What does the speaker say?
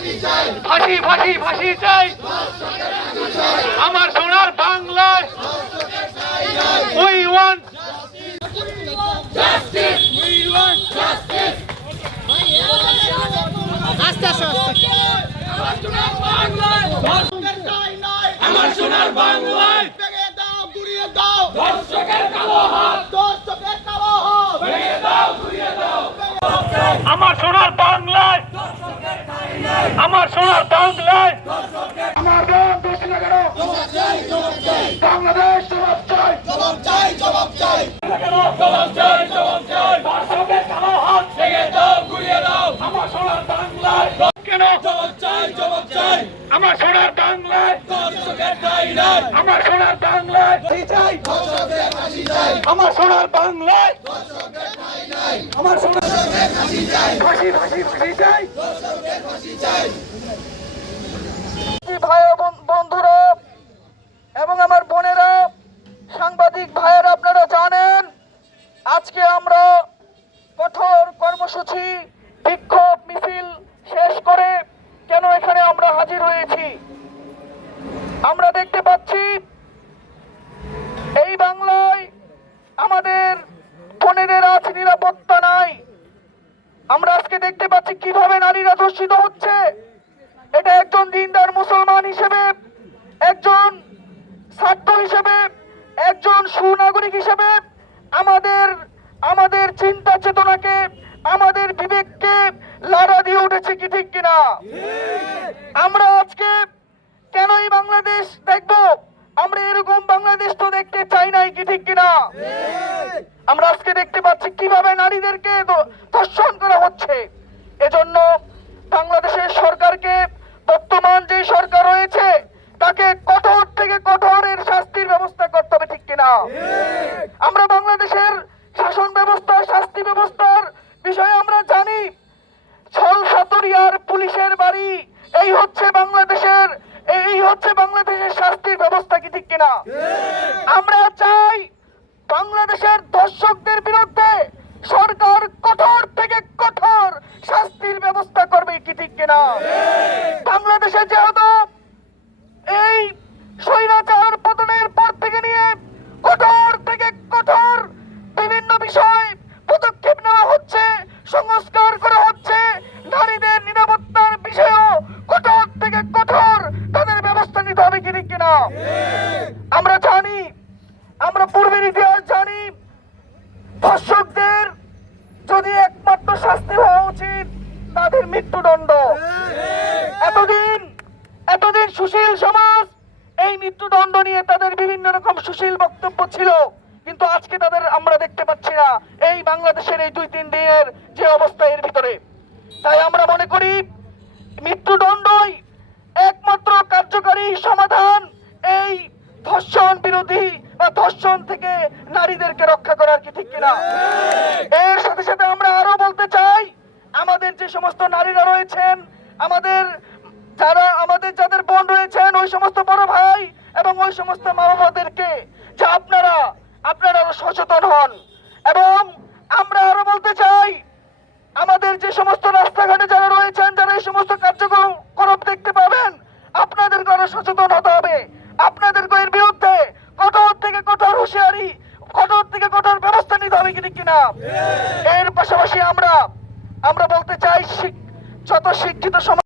ফাঁসি ফাঁসি ফাঁসি চাই। আমার সোনার বাংলায় উই ওয়ান্ট আস্তে আস্তে আমার সোনার বাংলায়। ভেঙে দাও গুড়িয়ে দাও। দর্শকের কালো হাত। দর্শকের কালো হাত। দাও ঘুরিয়ে দাও। আমার সোনার আমার সোনার বাংলায় আমার বোন দোষী না কেন? বাংলাদেশ জবাব চাই। জবাব চাই জবাব চাই। জবাব চাই জবাব চাই। দর্শকের কালো হাত ভেঙে দাও ঘুরিয়ে দাও। আমার সোনার বাংলায় কেন? জবাব চাই জবাব চাই। আমার সোনার বাংলায় দর্শকের ঠাই নাই আমার সোনার বাংলায়। আমার সোনার বাংলায়। আমার ভাই বন্ধুরা এবং আমার বোনেরা সাংবাদিক ভাইয়েরা আপনারা জানেন আজকে আমরা কঠোর কর্মসূচি বিক্ষোভ মিছিল শেষ করে কেন এখানে আমরা হাজির হয়েছি আমরা দেখতে পাচ্ছি এই বাংলায় আমাদের বোনেদের আজ নিরাপত্তা নাই আমরা আজকে দেখতে পাচ্ছি কীভাবে নারীরা ধর্ষিত হচ্ছে। এটা একজন দিনদার মুসলমান হিসেবে, একজন ছাত্র হিসেবে, একজন সুনাগরিক হিসেবে আমাদের আমাদের চিন্তা চেতনাকে, আমাদের বিবেককে লাড়া দিয়ে উঠেছে কি ঠিক কিনা? আমরা আজকে কেনই বাংলাদেশ দেখব? আমরা এরকম বাংলাদেশ তো দেখতে চাই নাই কি ঠিক কিনা? আমরা আজকে দেখতে পাচ্ছি কীভাবে নারীদেরকে ধর্ষণ করা হচ্ছে। এজন্য বাংলাদেশের সরকারকে বর্তমান যে সরকার রয়েছে, তাকে কঠোর থেকে কঠোরের শাস্তির ব্যবস্থা করতে হবে, ঠিক কিনা? আমরা বাংলাদেশের শাসন ব্যবস্থা, শাস্তি ব্যবস্থার বিষয়ে আমরা জানি, ছল সাতরিয়ার পুলিশের বাড়ি, এই হচ্ছে বাংলাদেশের, এই হচ্ছে বাংলাদেশের শাস্তির ব্যবস্থা কি, ঠিক কিনা? আমরা চাই বাংলাদেশের দর্শকদের বিরুদ্ধে সরকার কঠোর থেকে কঠোর শাস্তির ব্যবস্থা করবে কি ঠিক কিনা বাংলাদেশে যেহেতু এই স্বৈরাচার পতনের পর থেকে নিয়ে কঠোর থেকে কঠোর বিভিন্ন বিষয় পদক্ষেপ নেওয়া হচ্ছে, সংস্কার করা হচ্ছে। নারীদের নিরাপত্তার বিষয়েও কঠোর থেকে কঠোর তাদের ব্যবস্থা নিতে হবে কি ঠিক কিনা? আমরা জানি, আমরা পূর্বের ইতিহাস জানি, ধর্ষকদের যদি একমাত্র শাস্তি হওয়া উচিত তাদের মৃত্যুদণ্ড। এতদিন এতদিন সুশীল সমাজ এই মৃত্যুদণ্ড নিয়ে তাদের বিভিন্ন রকম সুশীল বক্তব্য ছিল কিন্তু আজকে তাদের আমরা দেখতে পাচ্ছি না। এই বাংলাদেশের এই দুই তিন দিনের যে অবস্থা এর ভিতরে। তাই আমরা মনে করি মৃত্যুদণ্ডই একমাত্র কার্যকারী সমাধান এই ধর্ষণ বিরোধী বা ধর্ষণ থেকে নারীদেরকে রক্ষা করার কি ঠিক কিনা এর সাথে সাথে আমরা আরও বলতে চাই আমাদের যে সমস্ত নারীরা রয়েছেন। আমাদের যারা আমাদের যাদের বোন রয়েছেন ওই সমস্ত বড় ভাই এবং ওই সমস্ত মা বাবাদেরকে যে আপনারা আপনারা সচেতন হন। এবং আমরা আরও বলতে চাই আমাদের যে সমস্ত রাস্তাঘাটে যারা রয়েছেন যারা এই সমস্ত কার্যক্রম দেখতে পাবেন আপনাদেরকে আরও সচেতন হতে হবে। আপনাদেরকে এর বিরুদ্ধে কঠোর থেকে কঠোর হুঁশিয়ারি কঠোর থেকে কঠোর ব্যবস্থা নিতে হবে কিনা এর পাশাপাশি আমরা আমরা বলতে চাই যত শিক্ষিত সমাজ